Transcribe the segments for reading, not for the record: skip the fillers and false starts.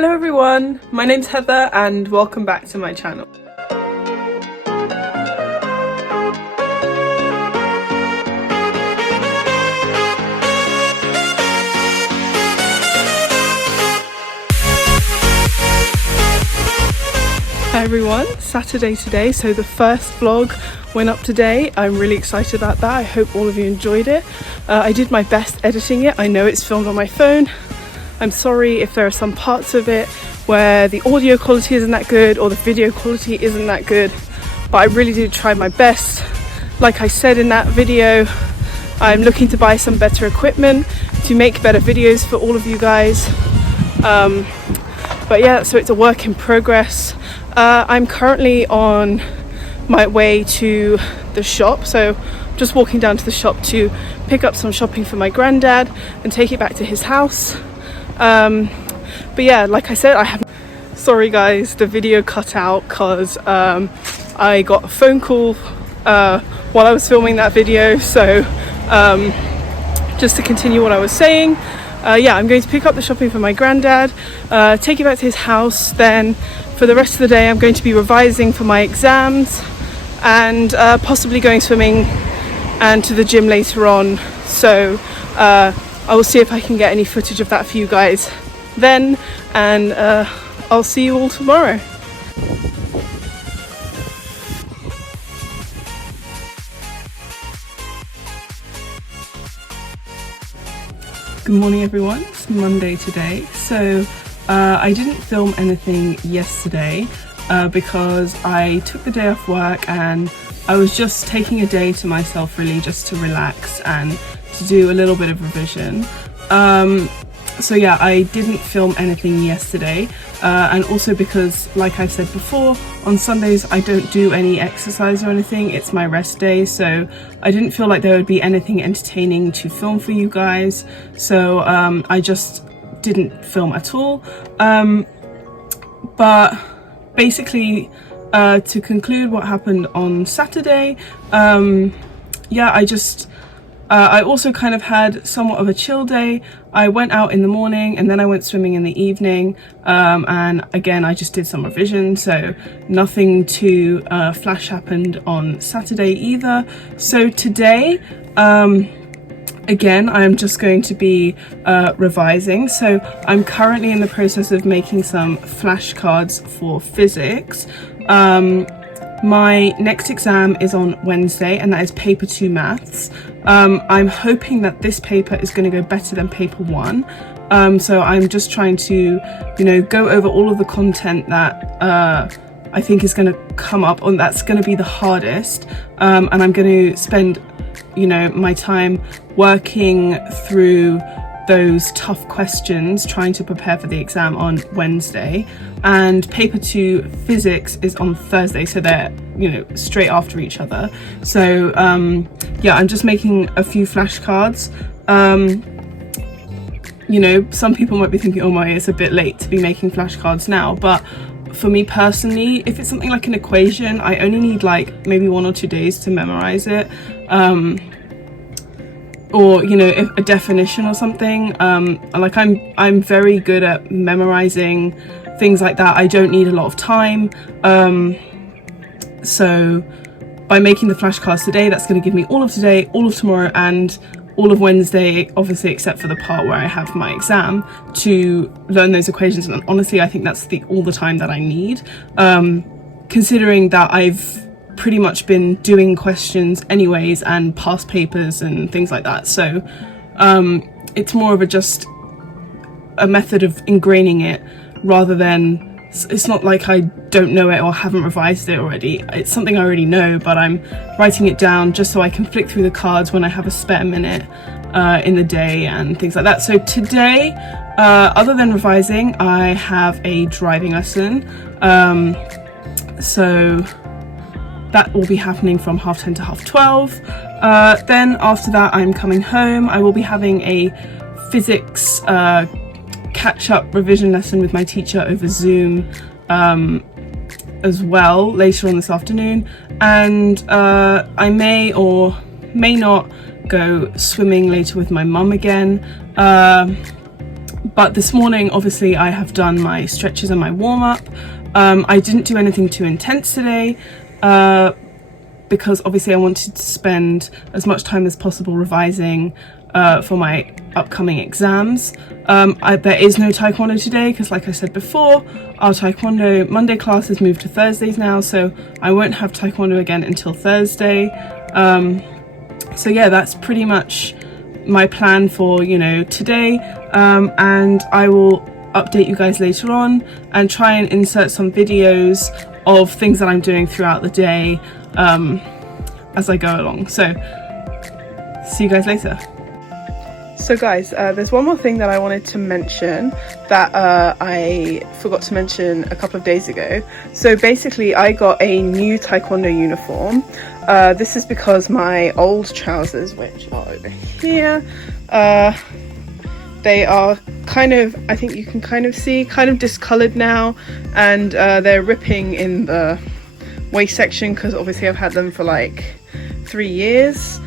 Hello everyone, my name's Heather and welcome back to my channel. Hi everyone, Saturday today, so the first vlog went up today. I'm really excited about that. I hope all of you enjoyed it. I did my best editing it. I know it's filmed on my phone. I'm sorry if there are some parts of it where the audio quality isn't that good or the video quality isn't that good, but I really did try my best. Like I said in that video, I'm looking to buy some better equipment to make better videos for all of you guys. But yeah, so it's a work in progress. I'm currently on my way to the shop, so I'm just walking down to the shop to pick up some shopping for my granddad and take it back to his house. But yeah, like I said, sorry guys, the video cut out because I got a phone call while I was filming that video. So just to continue what I was saying, yeah, I'm going to pick up the shopping for my granddad, take it back to his house. Then for the rest of the day I'm going to be revising for my exams and possibly going swimming and to the gym later on. So I will see if I can get any footage of that for you guys then, and I'll see you all tomorrow. Good morning everyone, it's Monday today. So I didn't film anything yesterday because I took the day off work and I was just taking a day to myself, really just to relax and to do a little bit of revision. So yeah, I didn't film anything yesterday, and also because, like I've said before, on Sundays I don't do any exercise or anything. It's my rest day, so I didn't feel like there would be anything entertaining to film for you guys, so I just didn't film at all. But basically, to conclude what happened on Saturday, yeah, I also kind of had somewhat of a chill day. I went out in the morning and then I went swimming in the evening, and again I just did some revision, so nothing too flash happened on Saturday either. So today, again, I'm just going to be revising. So I'm currently in the process of making some flashcards for physics. My next exam is on Wednesday and that is paper 2 maths. I'm hoping that this paper is going to go better than paper 1. So I'm just trying to, go over all of the content that I think is going to come up on, that's going to be the hardest. And I'm going to spend, my time working through those tough questions, trying to prepare for the exam on Wednesday, and paper 2 physics is on Thursday, so they're straight after each other. So yeah, I'm just making a few flashcards. Some people might be thinking, oh my, it's a bit late to be making flashcards now, but for me personally, if it's something like an equation, I only need like maybe 1 or 2 days to memorize it. Or if a definition or something, like I'm very good at memorizing things like that. I don't need a lot of time, so by making the flashcards today, that's going to give me all of today, all of tomorrow, and all of Wednesday, obviously except for the part where I have my exam, to learn those equations. And honestly, I think that's all the time that I need, considering that I've pretty much been doing questions anyways and past papers and things like that. So it's more of just a method of ingraining it, rather than, it's not like I don't know it or haven't revised it already. It's something I already know, but I'm writing it down just so I can flick through the cards when I have a spare minute in the day and things like that. So today, other than revising, I have a driving lesson. So that will be happening from 10:30 to 12:30. Then after that, I'm coming home. I will be having a physics catch-up revision lesson with my teacher over Zoom as well later on this afternoon. And I may or may not go swimming later with my mum again. But this morning, obviously, I have done my stretches and my warm-up. I didn't do anything too intense today because obviously I wanted to spend as much time as possible revising for my upcoming exams. There is no Taekwondo today because, like I said before, our Taekwondo Monday class has moved to Thursdays now, so I won't have Taekwondo again until Thursday. So yeah, that's pretty much my plan for, you know, today, and I will update you guys later on and try and insert some videos of things that I'm doing throughout the day as I go along. So see you guys later. So guys, there's one more thing that I wanted to mention that I forgot to mention a couple of days ago. So basically I got a new Taekwondo uniform. This is because my old trousers, which are over here, they are kind of, I think you can kind of see, kind of discolored now, and they're ripping in the waist section because obviously I've had them for like 3 years.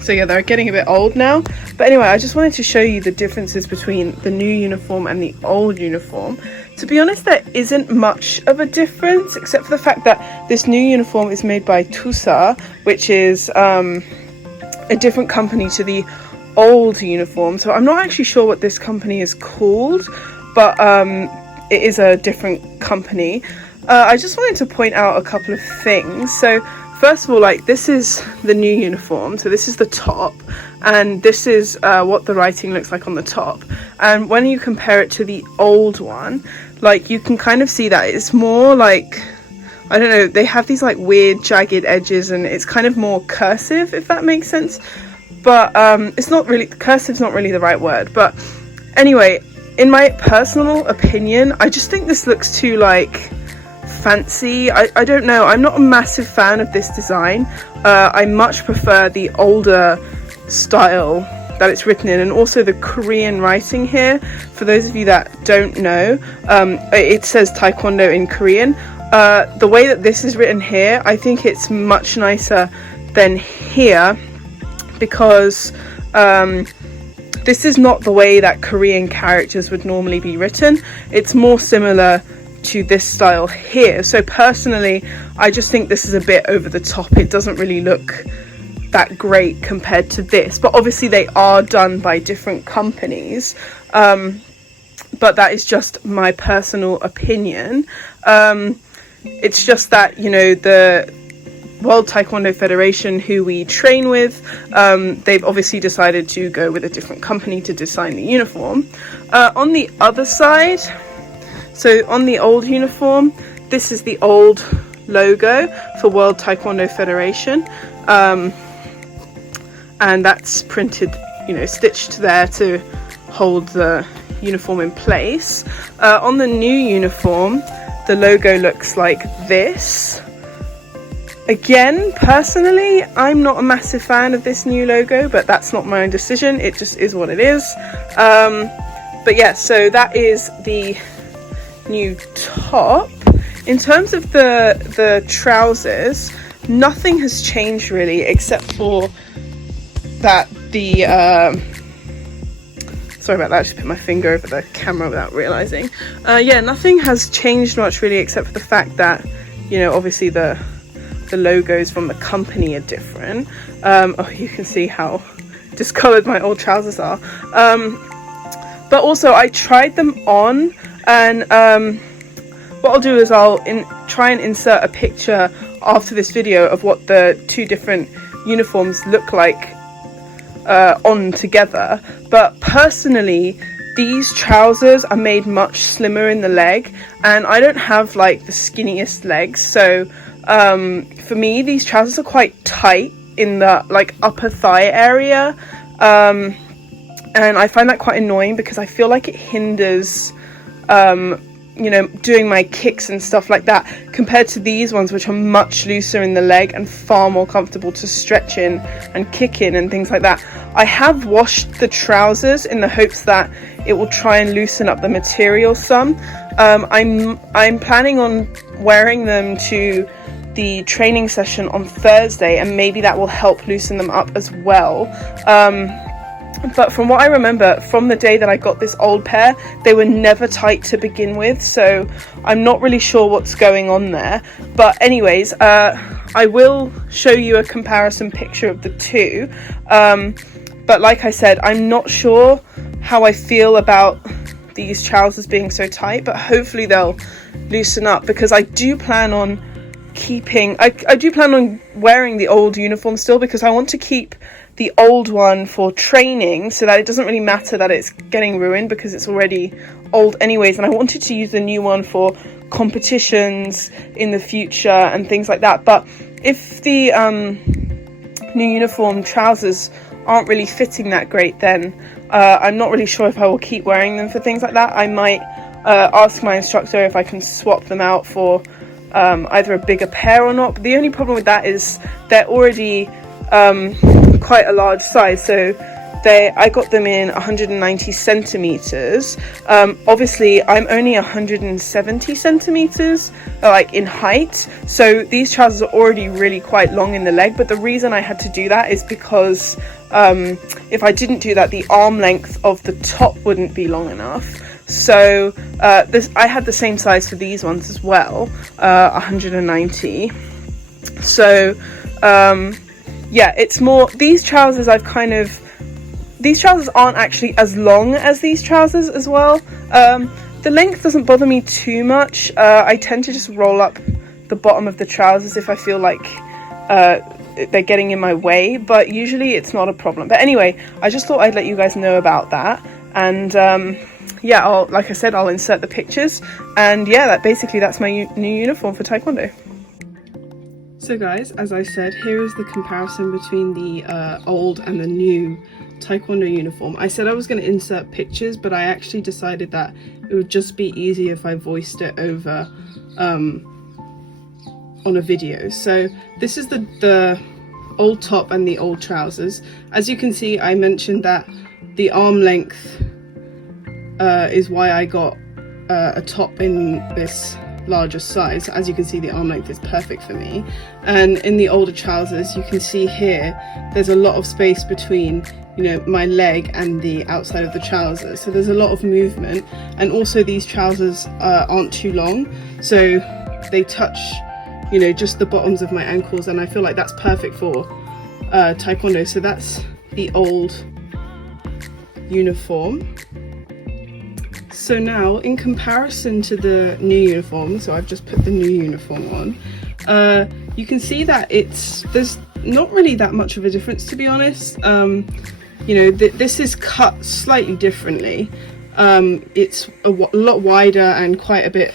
So yeah, they're getting a bit old now. But anyway, I just wanted to show you the differences between the new uniform and the old uniform. To be honest, there isn't much of a difference, except for the fact that this new uniform is made by Tusa, which is a different company to the old uniform. So I'm not actually sure what this company is called, but it is a different company. I just wanted to point out a couple of things. So first of all, like, this is the new uniform, so this is the top, and this is what the writing looks like on the top. And when you compare it to the old one, like, you can kind of see that it's more like, I don't know, they have these like weird jagged edges, and it's kind of more cursive, if that makes sense. But it's not really, cursive's not really the right word. But anyway, in my personal opinion, I just think this looks too like fancy. I don't know, I'm not a massive fan of this design. I much prefer the older style that it's written in, and also the Korean writing here. For those of you that don't know, it says Taekwondo in Korean. The way that this is written here, I think it's much nicer than here, because this is not the way that Korean characters would normally be written. It's more similar to this style here. So personally, I just think this is a bit over the top. It doesn't really look that great compared to this, but obviously they are done by different companies, but that is just my personal opinion. It's just that, you know, the World Taekwondo Federation, who we train with, they've obviously decided to go with a different company to design the uniform. On the other side, so on the old uniform, this is the old logo for World Taekwondo Federation, and that's printed, you know, stitched there to hold the uniform in place. On the new uniform, the logo looks like this. Again, personally, I'm not a massive fan of this new logo, but that's not my own decision. It just is what it is. But yeah, so that is the new top. In terms of the trousers, nothing has changed really, except for that the sorry about that, I just put my finger over the camera without realizing. Yeah, nothing has changed much really, except for the fact that, you know, obviously the logos from the company are different. Oh, you can see how discolored my old trousers are. But also I tried them on, and what I'll do is I'll try and insert a picture after this video of what the two different uniforms look like on together. But personally, these trousers are made much slimmer in the leg, and I don't have like the skinniest legs, so for me these trousers are quite tight in the like upper thigh area, and I find that quite annoying because I feel like it hinders you know, doing my kicks and stuff like that, compared to these ones, which are much looser in the leg and far more comfortable to stretch in and kick in and things like that. I have washed the trousers in the hopes that it will try and loosen up the material some. I'm planning on wearing them to the training session on Thursday, and maybe that will help loosen them up as well. But from what I remember from the day that I got this old pair, they were never tight to begin with, so I'm not really sure what's going on there. But anyways, I will show you a comparison picture of the two. But like I said, I'm not sure how I feel about these trousers being so tight, but hopefully they'll loosen up, because I do plan on wearing the old uniform still, because I want to keep the old one for training, so that it doesn't really matter that it's getting ruined because it's already old anyways. And I wanted to use the new one for competitions in the future and things like that. But if the new uniform trousers aren't really fitting that great, then I'm not really sure if I will keep wearing them for things like that. I might ask my instructor if I can swap them out for either a bigger pair or not. But the only problem with that is they're already quite a large size, so I got them in 190 centimeters. Obviously I'm only 170 centimeters like in height, so these trousers are already really quite long in the leg. But the reason I had to do that is because if I didn't do that, the arm length of the top wouldn't be long enough. So I had the same size for these ones as well, 190. So yeah, it's more, these trousers these trousers aren't actually as long as these trousers as well. The length doesn't bother me too much. I tend to just roll up the bottom of the trousers if I feel like they're getting in my way, but usually it's not a problem. But anyway, I just thought I'd let you guys know about that. And yeah, like I said, I'll insert the pictures. And yeah, that's my new uniform for Taekwondo. So guys, as I said, here is the comparison between the old and the new Taekwondo uniform. I said I was going to insert pictures, but I actually decided that it would just be easier if I voiced it over on a video. So this is the old top and the old trousers. As you can see, I mentioned that the arm length is why I got a top in this larger size. As you can see, the arm length is perfect for me. And in the older trousers, you can see here there's a lot of space between, you know, my leg and the outside of the trousers, so there's a lot of movement. And also these trousers aren't too long, so they touch, you know, just the bottoms of my ankles, and I feel like that's perfect for Taekwondo. So that's the old uniform. So now, in comparison to the new uniform, so I've just put the new uniform on, you can see that there's not really that much of a difference, to be honest. You know, this is cut slightly differently. It's a lot wider and quite a bit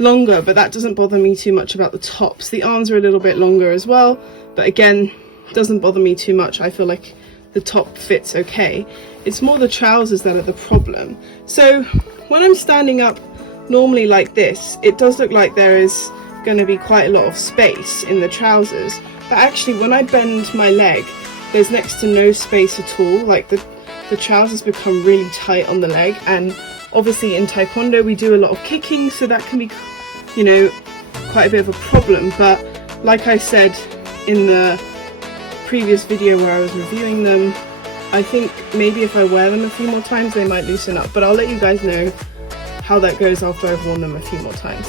longer, but that doesn't bother me too much about the tops. The arms are a little bit longer as well, but again, doesn't bother me too much. I feel like the top fits okay. It's more the trousers that are the problem. So when I'm standing up normally like this, it does look like there is going to be quite a lot of space in the trousers, but actually when I bend my leg, there's next to no space at all. Like the trousers become really tight on the leg. And obviously in Taekwondo we do a lot of kicking, so that can be, you know, quite a bit of a problem. But like I said in the previous video where I was reviewing them, I think maybe if I wear them a few more times they might loosen up, but I'll let you guys know how that goes after I've worn them a few more times.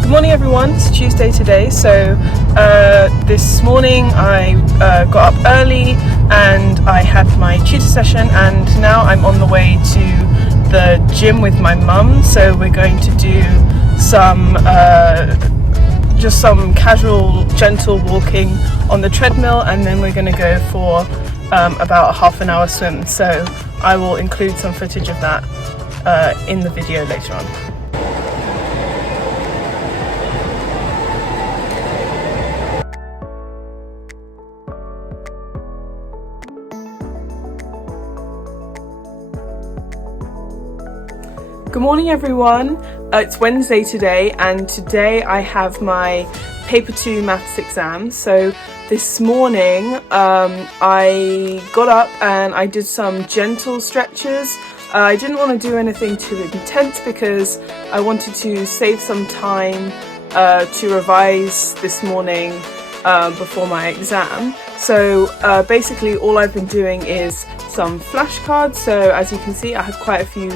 Good morning everyone, it's Tuesday today. So this morning I got up early and I had my tutor session, and now I'm on the way to the gym with my mum. So we're going to do some just some casual gentle walking on the treadmill, and then we're going to go for about a half an hour swim. So I will include some footage of that in the video later on. Good morning everyone, it's Wednesday today, and today I have my paper 2 maths exam. So this morning I got up and I did some gentle stretches. I didn't want to do anything too intense because I wanted to save some time to revise this morning before my exam. So basically all I've been doing is some flashcards. So as you can see, I have quite a few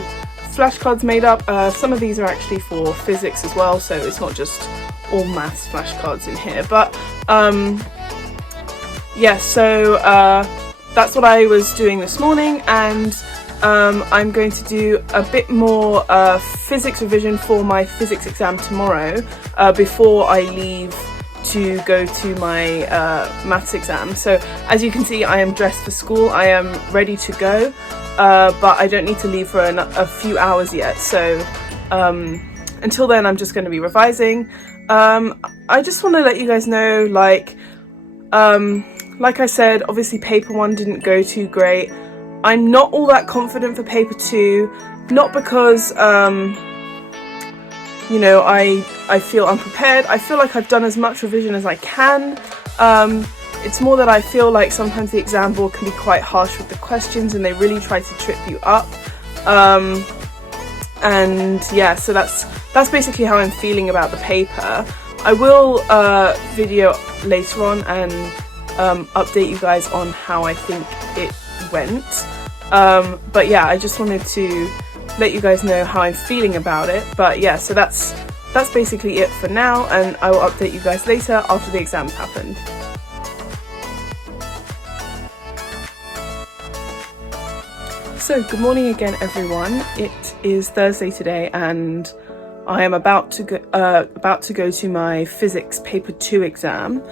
flashcards made up. Some of these are actually for physics as well, so it's not just all maths flashcards in here. But yeah, so that's what I was doing this morning, and I'm going to do a bit more physics revision for my physics exam tomorrow before I leave to go to my maths exam. So as you can see, I am dressed for school. I am ready to go, but I don't need to leave for a few hours yet. So until then, I'm just going to be revising. I just want to let you guys know, like I said, obviously paper 1 didn't go too great. I'm not all that confident for paper 2, not because you know, I feel unprepared. I feel like I've done as much revision as I can. It's more that I feel like sometimes the exam board can be quite harsh with the questions and they really try to trip you up. And yeah, so that's basically how I'm feeling about the paper. I will video later on and update you guys on how I think it went. But yeah, I just wanted to let you guys know how I'm feeling about it. But yeah, so that's basically it for now, and I will update you guys later after the exams happened. So good morning again, everyone. It is Thursday today, and I am about to go to my physics paper 2 exam.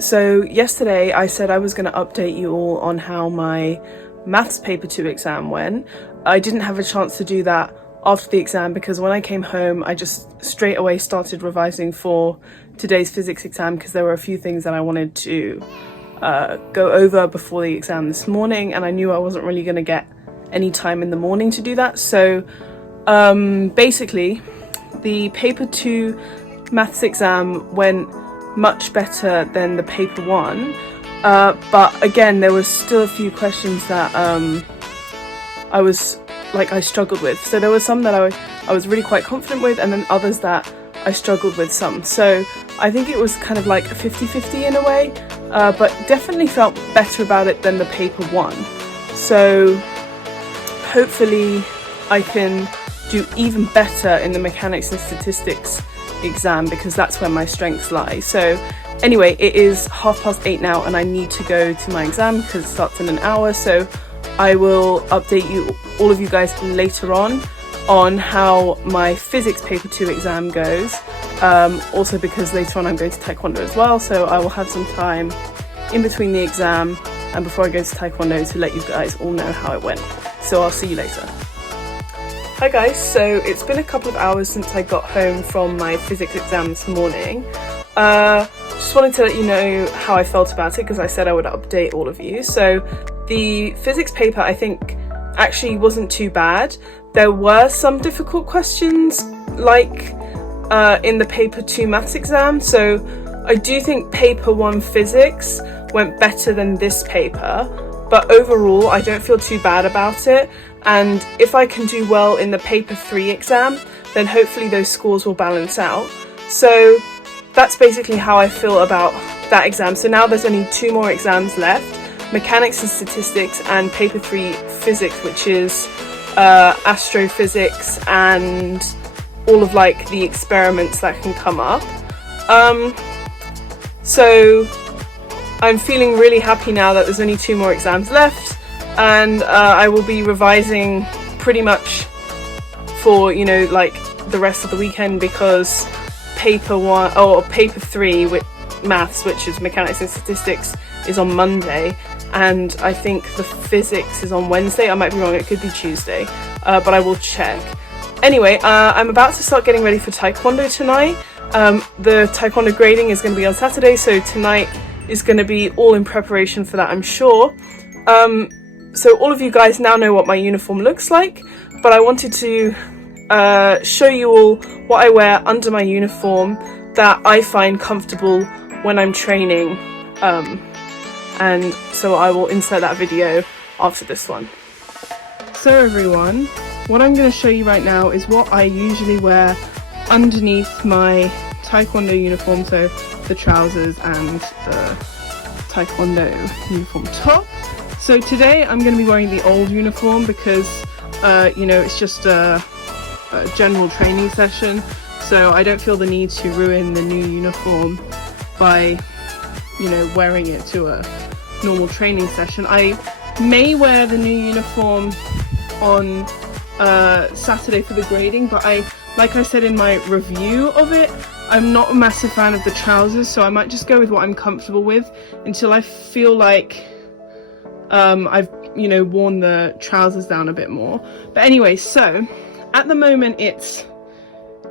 So yesterday I said I was going to update you all on how my maths paper 2 exam went. I didn't have a chance to do that after the exam because when I came home I just straight away started revising for today's physics exam because there were a few things that I wanted to go over before the exam this morning, and I knew I wasn't really going to get any time in the morning to do that. So basically the paper 2 maths exam went much better than the paper 1, but again there was still a few questions that I struggled with. So there were some that I was really quite confident with, and then others that I struggled with some. So I think it was kind of like a 50-50 in a way, but definitely felt better about it than the paper 1. So hopefully I can do even better in the mechanics and statistics exam because that's where my strengths lie. So anyway, it is 8:30 now and I need to go to my exam because it starts in an hour. So I will update all of you guys later on how my physics paper 2 exam goes. Also because later on I'm going to Taekwondo as well, so I will have some time in between the exam and before I go to Taekwondo to let you guys all know how it went. So I'll see you later. Hi guys, so it's been a couple of hours since I got home from my physics exam this morning. Just wanted to let you know how I felt about it because I said I would update all of you. So the physics paper I think actually wasn't too bad. There were some difficult questions like in the paper 2 maths exam. So I do think paper 1 physics went better than this paper, but overall I don't feel too bad about it. And if I can do well in the paper 3 exam, then hopefully those scores will balance out. So that's basically how I feel about that exam. So now there's only 2 more exams left, mechanics and statistics and paper 3 physics, which is astrophysics and all of like the experiments that can come up. So I'm feeling really happy now that there's only 2 more exams left, and I will be revising pretty much for, you know, like the rest of the weekend because paper 3 with maths, which is mechanics and statistics, is on Monday, and I think the physics is on Wednesday. I might be wrong, it could be Tuesday, but I will check. Anyway, I'm about to start getting ready for Taekwondo tonight. The Taekwondo grading is going to be on Saturday, so tonight is going to be all in preparation for that, I'm sure. So all of you guys now know what my uniform looks like, but I wanted to show you all what I wear under my uniform that I find comfortable when I'm training, and so I will insert that video after this one. So everyone, what I'm going to show you right now is what I usually wear underneath my Taekwondo uniform. So the trousers and the Taekwondo uniform top. So today I'm going to be wearing the old uniform because you know, it's just a general training session, so I don't feel the need to ruin the new uniform by, you know, wearing it to a normal training session. I may wear the new uniform on Saturday for the grading, but like I said in my review of it, I'm not a massive fan of the trousers, so I might just go with what I'm comfortable with until I feel like I've, you know, worn the trousers down a bit more. But anyway, so at the moment it's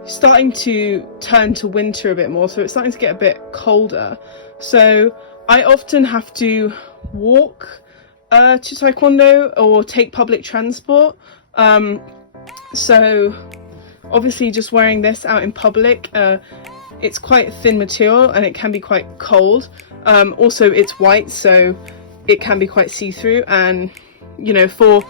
starting to turn to winter a bit more, so it's starting to get a bit colder. So I often have to walk to Taekwondo or take public transport. So obviously just wearing this out in public, it's quite thin material and it can be quite cold. Also it's white, so it can be quite see-through, and you know, for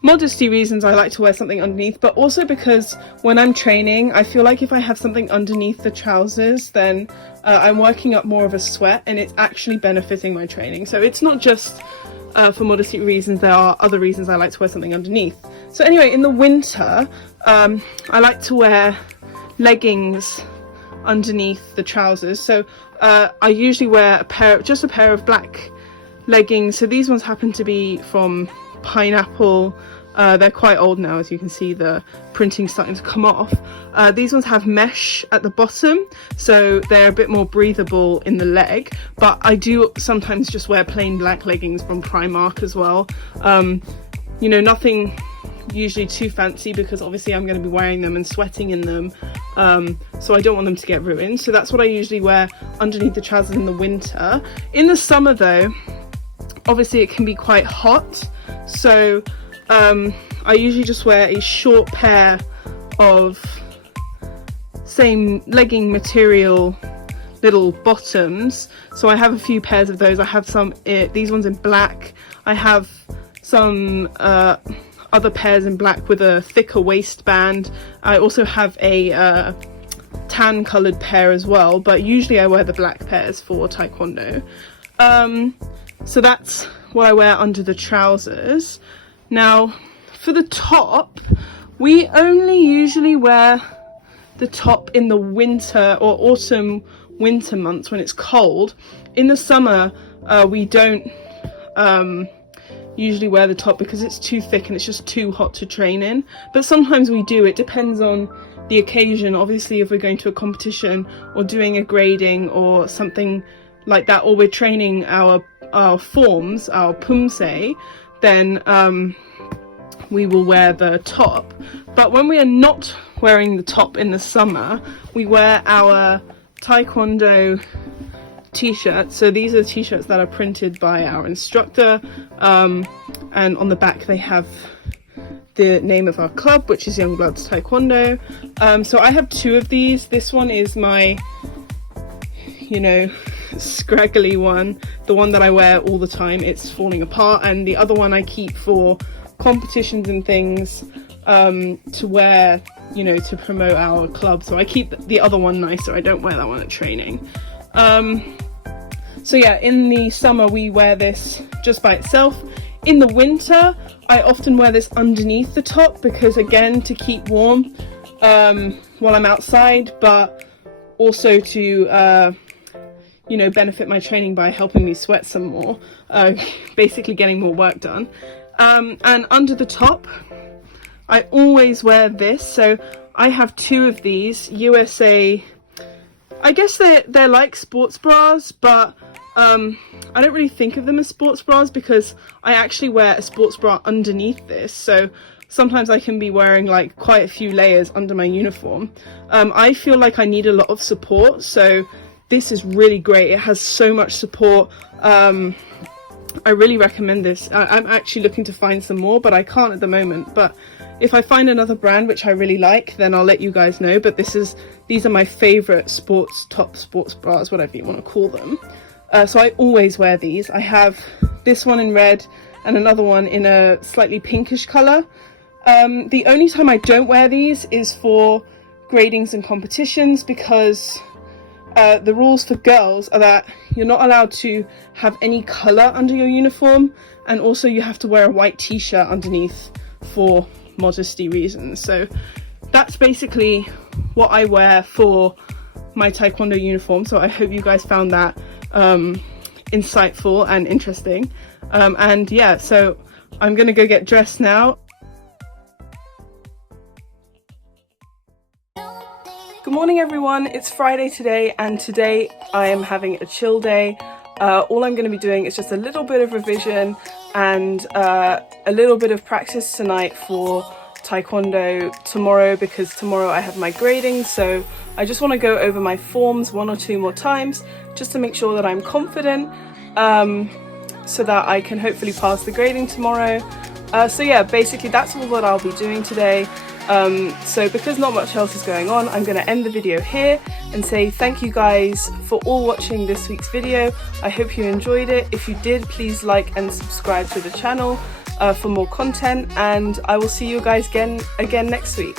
modesty reasons I like to wear something underneath, but also because when I'm training I feel like if I have something underneath the trousers then I'm working up more of a sweat and it's actually benefiting my training. So it's not just for modesty reasons, there are other reasons I like to wear something underneath. So anyway, in the winter I like to wear leggings underneath the trousers. So I usually wear just a pair of black leggings. So these ones happen to be from Pineapple. They're quite old now, as you can see the printing starting to come off. These ones have mesh at the bottom, so they're a bit more breathable in the leg, but I do sometimes just wear plain black leggings from Primark as well. You know, nothing usually too fancy because obviously I'm going to be wearing them and sweating in them, so I don't want them to get ruined. So that's what I usually wear underneath the trousers in the winter. In the summer though, obviously it can be quite hot, so I usually just wear a short pair of same legging material little bottoms. So I have a few pairs of those. I have some, these ones in black. I have some other pairs in black with a thicker waistband. I also have a tan coloured pair as well, but usually I wear the black pairs for Taekwondo. So that's what I wear under the trousers. Now for the top, we only usually wear the top in the winter or autumn winter months when it's cold. In the summer we don't usually wear the top because it's too thick and it's just too hot to train in, but sometimes we do. It depends on the occasion. Obviously if we're going to a competition or doing a grading or something like that, or we're training our forms, our pumse, then we will wear the top. But when we are not wearing the top in the summer, we wear our Taekwondo t-shirts. So these are t-shirts that are printed by our instructor, and on the back they have the name of our club, which is Young Bloods Taekwondo. So I have two of these. This one is my, you know, scraggly one, the one that I wear all the time. It's falling apart, and the other one I keep for competitions and things, to wear, you know, to promote our club. So I keep the other one nicer. I don't wear that one at training. So yeah, in the summer we wear this just by itself. In the winter I often wear this underneath the top because, again, to keep warm while I'm outside, but also to you know, benefit my training by helping me sweat some more, basically getting more work done. And under the top I always wear this. So I have two of these USA, I guess they're like sports bras, but I don't really think of them as sports bras because I actually wear a sports bra underneath this. So sometimes I can be wearing like quite a few layers under my uniform. I feel like I need a lot of support, so this is really great. It has so much support. I really recommend this. I'm actually looking to find some more, but I can't at the moment. But if I find another brand which I really like, then I'll let you guys know. But these are my favorite sports bras, whatever you want to call them. So I always wear these. I have this one in red and another one in a slightly pinkish color. The only time I don't wear these is for gradings and competitions because the rules for girls are that you're not allowed to have any colour under your uniform, and also you have to wear a white t-shirt underneath for modesty reasons. So that's basically what I wear for my Taekwondo uniform, so I hope you guys found that insightful and interesting. And yeah, so I'm gonna go get dressed now. Good morning everyone, it's Friday today, and today I am having a chill day. All I'm going to be doing is just a little bit of revision and a little bit of practice tonight for Taekwondo tomorrow, because tomorrow I have my grading, so I just want to go over my forms 1 or 2 more times just to make sure that I'm confident, so that I can hopefully pass the grading tomorrow. So yeah, basically that's all that I'll be doing today. So because not much else is going on, I'm going to end the video here and say thank you guys for all watching this week's video. I hope you enjoyed it. If you did, please like and subscribe to the channel for more content, and I will see you guys again next week.